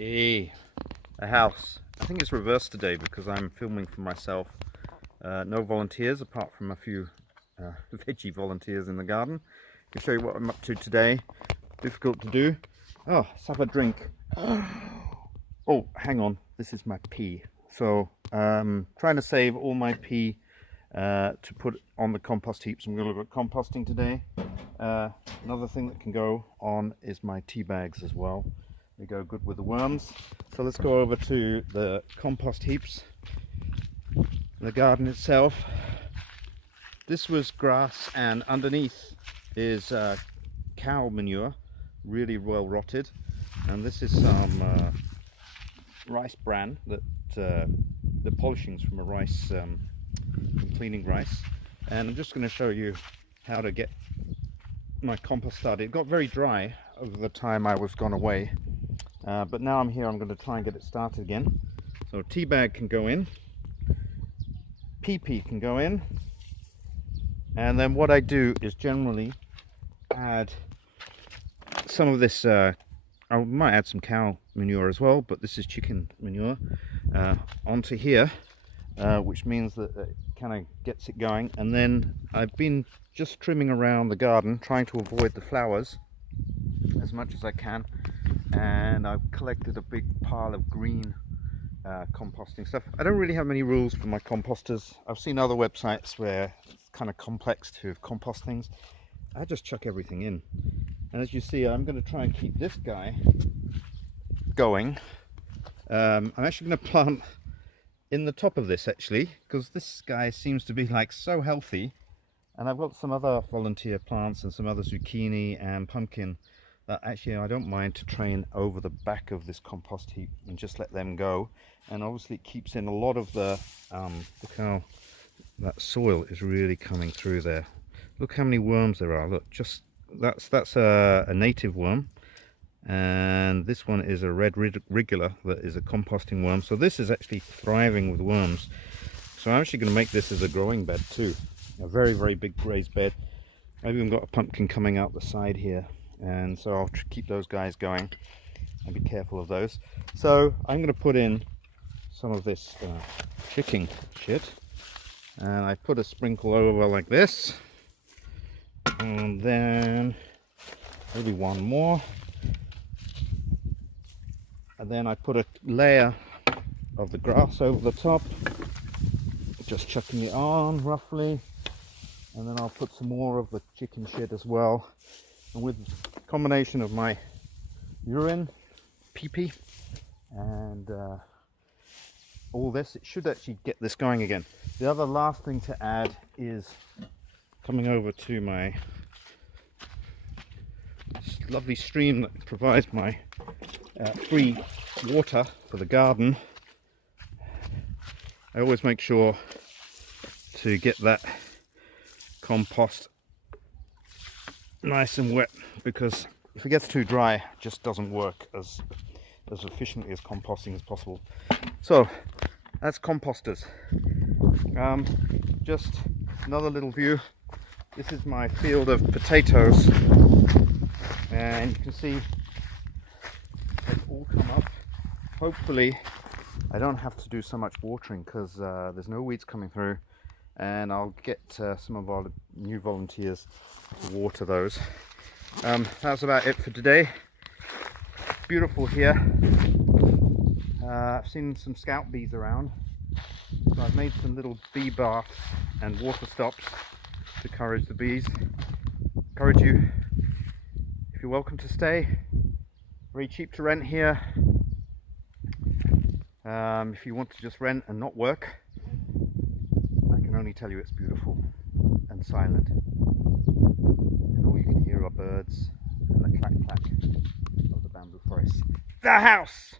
Hey, a house. I think it's reversed today because I'm filming for myself. No volunteers apart from a few veggie volunteers in the garden. I'll show you what I'm up to today. Difficult to do. Oh, let's have a drink. Oh, hang on. This is my pee. So, trying to save all my pee to put on the compost heaps. I'm going to look at composting today. Another thing that can go on is my tea bags as well. They go good with the worms. So let's go over to the compost heaps, the garden itself. This was grass, and underneath is cow manure, really well rotted. And this is some rice bran that the polishings from a rice, from cleaning rice. And I'm just going to show you how to get my compost started. It got very dry over the time I was gone away. But now I'm here, I'm going to try and get it started again. So tea bag can go in, PP can go in, and then what I do is generally add some of this, I might add some cow manure as well, but this is chicken manure, onto here, which means that it kind of gets it going. And then I've been just trimming around the garden, trying to avoid the flowers as much as I can. And I've collected a big pile of green composting stuff. I don't really have many rules for my composters. I've seen other websites where it's kind of complex to compost things. I just chuck everything in. And as you see, I'm going to try and keep this guy going. I'm actually going to plant in the top of this actually, because this guy seems to be like so healthy. And I've got some other volunteer plants and some other zucchini and pumpkin that actually I don't mind to train over the back of this compost heap and just let them go. And obviously it keeps in a lot of the, look how that soil is really coming through there. Look how many worms there are. Look, just that's a native worm, and this one is a red regular that is a composting worm. So this is actually thriving with worms. So I'm actually going to make this as a growing bed too, a very, very big raised bed. I've even got a pumpkin coming out the side here. And so I'll keep those guys going and be careful of those. So I'm going to put in some of this chicken shit, and I put a sprinkle over like this, and then maybe one more, and then I put a layer of the grass over the top, just chucking it on roughly, and then I'll put some more of the chicken shit as well. And with a combination of my urine, pee-pee, and all this, it should actually get this going again. The other last thing to add is coming over to my lovely stream that provides my free water for the garden. I always make sure to get that compost nice and wet, because if it gets too dry, it just doesn't work as efficiently as composting as possible. So that's composters. Just another little view. This is my field of potatoes, and you can see they've all come up. Hopefully I don't have to do so much watering because there's no weeds coming through, and I'll get some of our new volunteers to water those. That's about it for today. Beautiful here. I've seen some scout bees around, so I've made some little bee baths and water stops to encourage the bees. Encourage you, if you're welcome to stay. Very cheap to rent here. If you want to just rent and not work, I can only tell you it's beautiful and silent, and all you can hear are birds and the clack clack of the bamboo forest. The house!